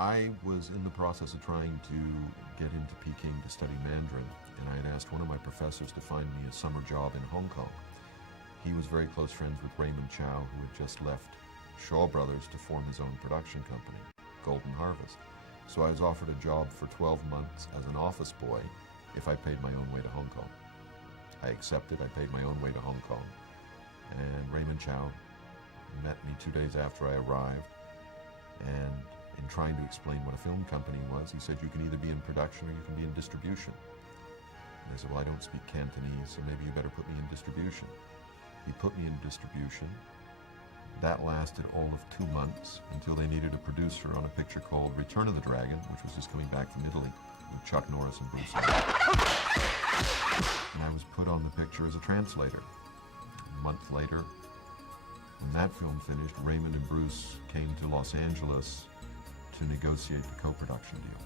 I was in the process of trying to get into Peking to study Mandarin, and I had asked one of my professors to find me a summer job in Hong Kong. He was very close friends with Raymond Chow, who had just left Shaw Brothers to form his own production company, Golden Harvest. So I was offered a job for 12 months as an office boy if I paid my own way to Hong Kong. I accepted. I paid my own way to Hong Kong. And Raymond Chow met me 2 days after I arrived, and in trying to explain what a film company was, he said, you can either be in production or you can be in distribution. And I said, well, I don't speak Cantonese, so maybe you better put me in distribution. He put me in distribution. That lasted all of 2 months until they needed a producer on a picture called Return of the Dragon, which was just coming back from Italy with Chuck Norris and Bruce Lee. And I was put on the picture as a translator. A month later, when that film finished, Raymond and Bruce came to Los Angeles to negotiate the co-production deal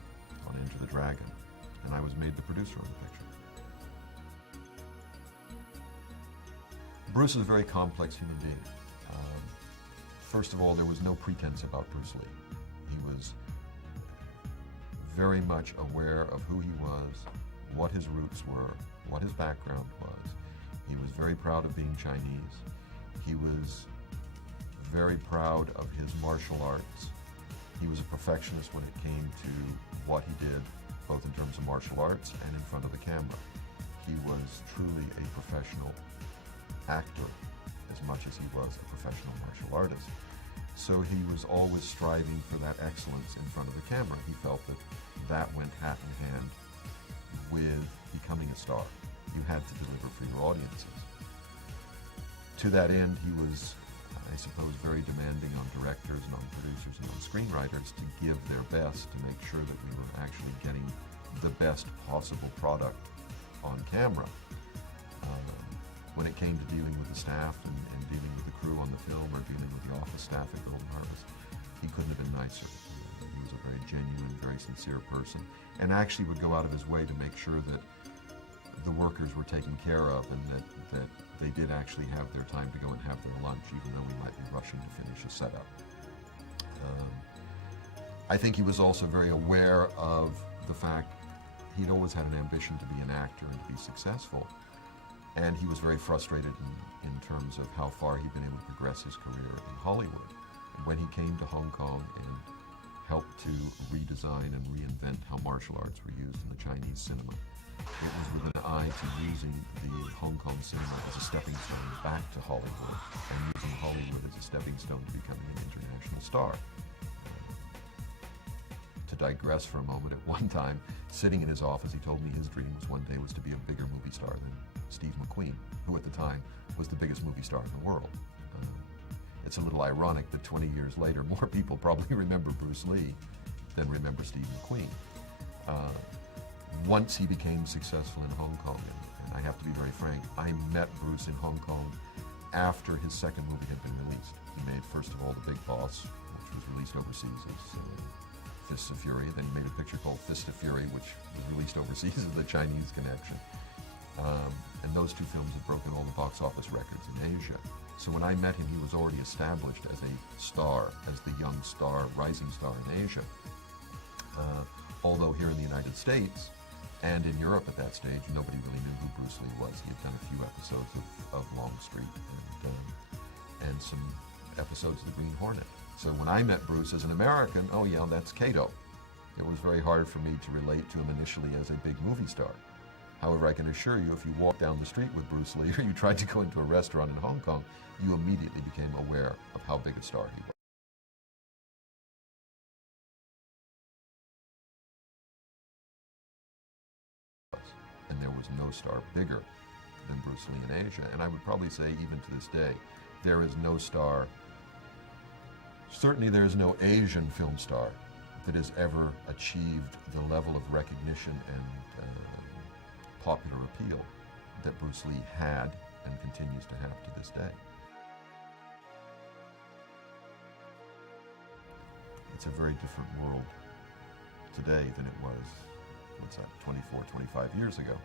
on Enter the Dragon, and I was made the producer on the picture. Bruce is a very complex human being. First of all, there was no pretense about Bruce Lee. He was very much aware of who he was, what his roots were, what his background was. He was very proud of being Chinese. He was very proud of his martial arts. He was a perfectionist when it came to what he did, both in terms of martial arts and in front of the camera. He was truly a professional actor as much as he was a professional martial artist. So he was always striving for that excellence in front of the camera. He felt that that went hand in hand with becoming a star. You had to deliver for your audiences. To that end, he was, I suppose, very demanding on directors and on producers and on screenwriters to give their best to make sure that we were actually getting the best possible product on camera. When it came to dealing with the staff and dealing with the crew on the film or dealing with the office staff at Golden Harvest, he couldn't have been nicer. He was a very genuine, very sincere person, and actually would go out of his way to make sure that the workers were taken care of and that they did actually have their time to go and have their lunch, even though we might be rushing to finish a setup. I think he was also very aware of the fact he'd always had an ambition to be an actor and to be successful. And he was very frustrated in terms of how far he'd been able to progress his career in Hollywood. And when he came to Hong Kong and helped to redesign and reinvent how martial arts were used in the Chinese cinema, it was with an eye to using the Hong Kong cinema as a stepping stone back to Hollywood, and using Hollywood as a stepping stone to becoming an international star. To digress for a moment, at one time, sitting in his office, he told me his dream was one day was to be a bigger movie star than Steve McQueen, who at the time was the biggest movie star in the world. It's a little ironic that 20 years later, more people probably remember Bruce Lee than remember Steve McQueen. Once he became successful in Hong Kong, and I have to be very frank, I met Bruce in Hong Kong after his second movie had been released. He made, first of all, The Big Boss, which was released overseas as Fists of Fury. Then he made a picture called Fist of Fury, which was released overseas as The Chinese Connection. And those two films had broken all the box office records in Asia. So when I met him, he was already established as a star, as the young star, rising star in Asia. Although here in the United States and in Europe at that stage, nobody really knew who Bruce Lee was. He had done a few episodes of Longstreet and some episodes of The Green Hornet. So when I met Bruce as an American, oh yeah, that's Kato. It was very hard for me to relate to him initially as a big movie star. However, I can assure you, if you walked down the street with Bruce Lee or you tried to go into a restaurant in Hong Kong, you immediately became aware of how big a star he was. And there was no star bigger than Bruce Lee in Asia. And I would probably say, even to this day, there is no star, certainly there is no Asian film star that has ever achieved the level of recognition and popular appeal that Bruce Lee had and continues to have to this day. It's a very different world today than it was, what's that, 24, 25 years ago.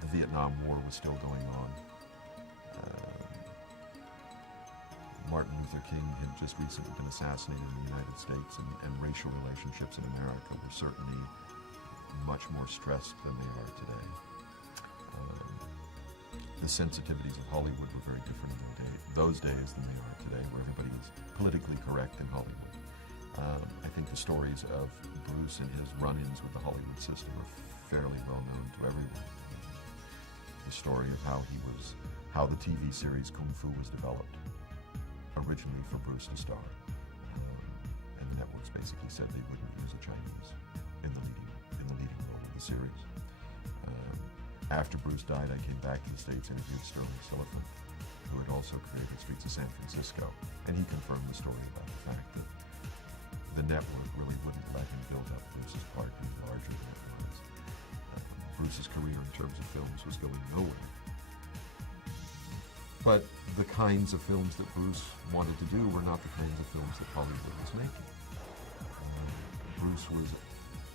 The Vietnam War was still going on. Martin Luther King had just recently been assassinated in the United States, and racial relationships in America were certainly much more stressed than they are today. The sensitivities of Hollywood were very different in those days than they are today, where everybody is politically correct in Hollywood. I think the stories of Bruce and his run-ins with the Hollywood system are fairly well known to everyone. The story of how the TV series Kung Fu was developed, originally for Bruce to star. And the networks basically said they wouldn't use a Chinese in the leading role of the series. After Bruce died, I came back to the States, interviewed Sterling Silliphant, who had also created Streets of San Francisco, and he confirmed the story about the fact that the network really wouldn't let him build up Bruce's part any larger than it was. Bruce's career in terms of films was going nowhere. But the kinds of films that Bruce wanted to do were not the kinds of films that Hollywood was making. Bruce was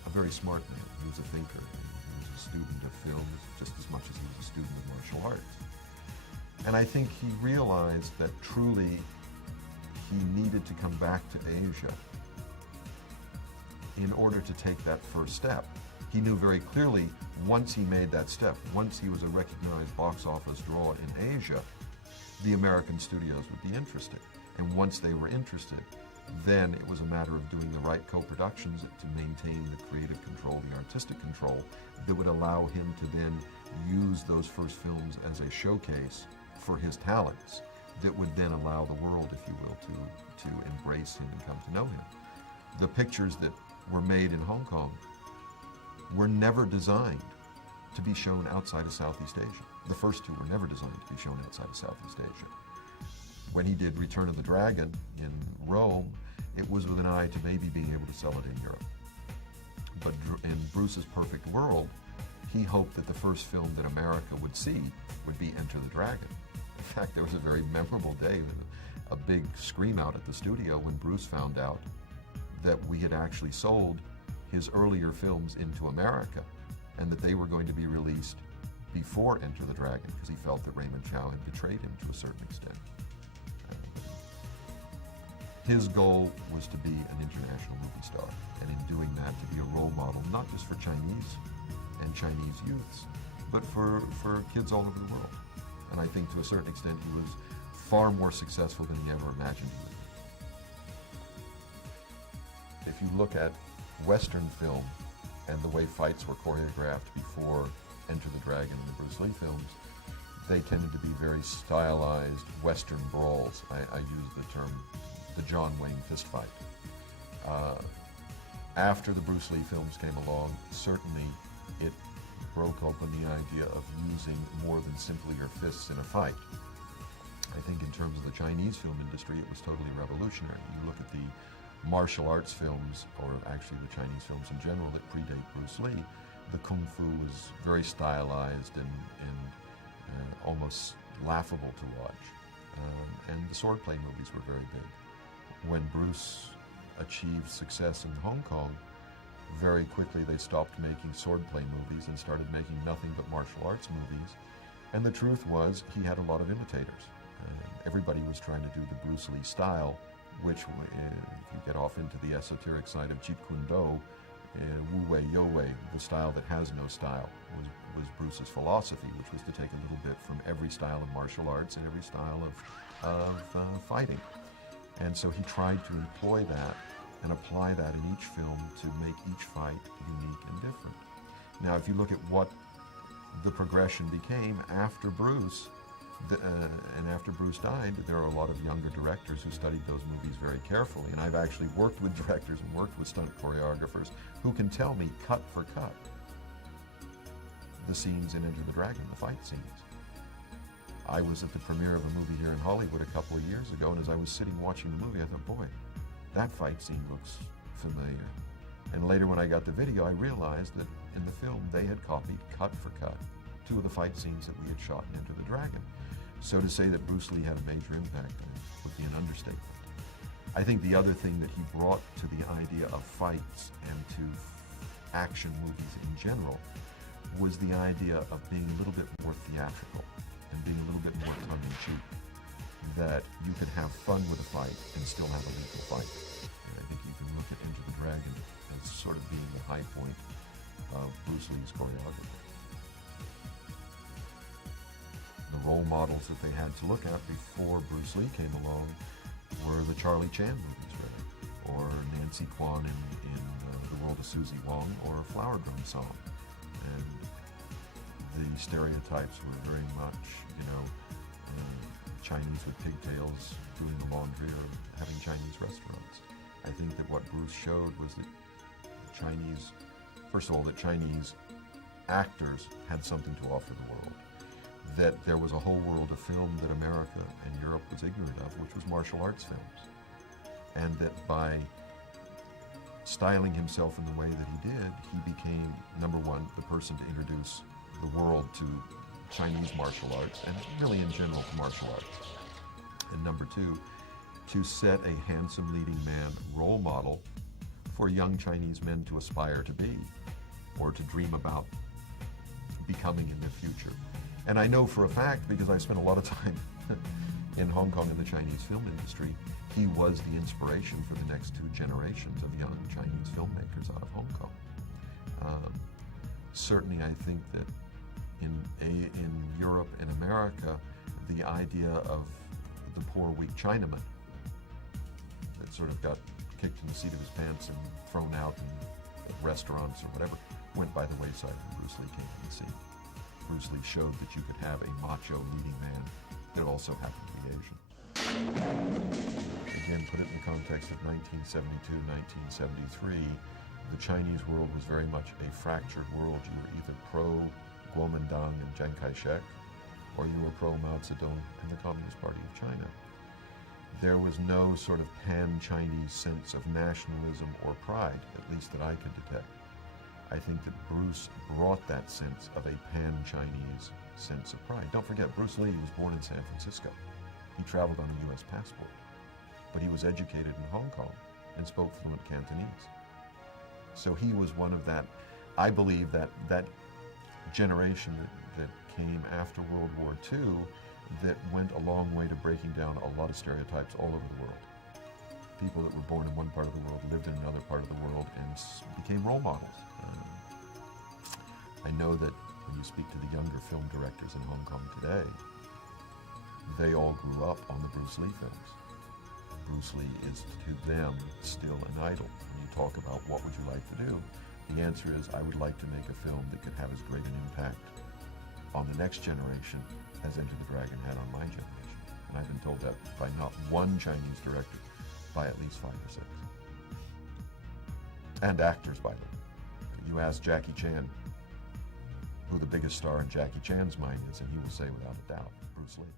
a very smart man. He was a thinker. He was a student of films just as much as he was a student of martial arts. And I think he realized that truly he needed to come back to Asia in order to take that first step. He knew very clearly once he made that step, once he was a recognized box office draw in Asia, the American studios would be interested. And once they were interested, then it was a matter of doing the right co-productions to maintain the creative control, the artistic control, that would allow him to then use those first films as a showcase for his talents, that would then allow the world, if you will, to embrace him and come to know him. The pictures that were made in Hong Kong were never designed to be shown outside of Southeast Asia. The first two were never designed to be shown outside of Southeast Asia. When he did Return of the Dragon in Rome, it was with an eye to maybe being able to sell it in Europe. But in Bruce's perfect world, he hoped that the first film that America would see would be Enter the Dragon. In fact, there was a very memorable day, a big scream out at the studio when Bruce found out that we had actually sold his earlier films into America and that they were going to be released before Enter the Dragon, because he felt that Raymond Chow had betrayed him to a certain extent. His goal was to be an international movie star, and in doing that, to be a role model, not just for Chinese and Chinese youths, but for kids all over the world. And I think to a certain extent, he was far more successful than he ever imagined he would be. If you look at Western film and the way fights were choreographed before Enter the Dragon and the Bruce Lee films, they tended to be very stylized Western brawls. I use the term the John Wayne fist fight. After the Bruce Lee films came along, certainly it broke open the idea of using more than simply your fists in a fight. I think in terms of the Chinese film industry, it was totally revolutionary. You look at the martial arts films, or actually the Chinese films in general that predate Bruce Lee, the Kung Fu was very stylized and almost laughable to watch. And the swordplay movies were very big. When Bruce achieved success in Hong Kong, very quickly they stopped making swordplay movies and started making nothing but martial arts movies. And the truth was, he had a lot of imitators. Everybody was trying to do the Bruce Lee style, which, if you get off into the esoteric side of Jeet Kune Do, Wu Wei Yo Wei, the style that has no style, was Bruce's philosophy, which was to take a little bit from every style of martial arts and every style of fighting. And so he tried to employ that and apply that in each film to make each fight unique and different. Now, if you look at what the progression became after Bruce, and after Bruce died, there are a lot of younger directors who studied those movies very carefully. And I've actually worked with directors and worked with stunt choreographers who can tell me cut for cut the scenes in Enter the Dragon, the fight scenes. I was at the premiere of a movie here in Hollywood a couple of years ago, and as I was sitting watching the movie, I thought, boy, that fight scene looks familiar. And later when I got the video, I realized that in the film they had copied, cut for cut, two of the fight scenes that we had shot in Enter the Dragon. So to say that Bruce Lee had a major impact on it would be an understatement. I think the other thing that he brought to the idea of fights and to action movies in general was the idea of being a little bit more theatrical and being a little bit more tongue-in-cheek. that you can have fun with a fight and still have a lethal fight. And I think you can look at Enter the Dragon as sort of being the high point of Bruce Lee's choreography. The role models that they had to look at before Bruce Lee came along were the Charlie Chan movies, really, or Nancy Kwan in The World of Susie Wong, or Flower Drum Song. And the stereotypes were very much, Chinese with pigtails doing the laundry or having Chinese restaurants. I think that what Bruce showed was that Chinese, first of all, that Chinese actors had something to offer the world. That there was a whole world of film that America and Europe was ignorant of, which was martial arts films. And that by styling himself in the way that he did, he became, number one, the person to introduce the world to Chinese martial arts, and really in general to martial arts. And number two, to set a handsome leading man role model for young Chinese men to aspire to be, or to dream about becoming in their future. And I know for a fact, because I spent a lot of time in Hong Kong in the Chinese film industry, he was the inspiration for the next two generations of young Chinese filmmakers out of Hong Kong. Certainly I think that in Europe and America, the idea of the poor, weak Chinaman that sort of got kicked in the seat of his pants and thrown out in restaurants or whatever, went by the wayside when Bruce Lee came on the scene. Bruce Lee showed that you could have a macho leading man that also happened to be Asian. Again, put it in the context of 1972, 1973, the Chinese world was very much a fractured world. You were either pro Kuomintang and Chiang Kai-shek, or you were pro Mao Zedong and the Communist Party of China. There was no sort of pan-Chinese sense of nationalism or pride, at least that I could detect. I think that Bruce brought that sense of a pan-Chinese sense of pride. Don't forget, Bruce Lee was born in San Francisco. He traveled on a U.S. passport, but he was educated in Hong Kong and spoke fluent Cantonese. So he was one of that, I believe that generation that came after World War II that went a long way to breaking down a lot of stereotypes all over the world. People that were born in one part of the world lived in another part of the world and became role models. I know that when you speak to the younger film directors in Hong Kong today, they all grew up on the Bruce Lee films. Bruce Lee is to them still an idol. When you talk about what would you like to do, the answer is I would like to make a film that could have as great an impact on the next generation as Enter the Dragon had on my generation. And I've been told that by not one Chinese director, by at least 5 or 6. And actors, by the way. You ask Jackie Chan who the biggest star in Jackie Chan's mind is, and he will say without a doubt, Bruce Lee.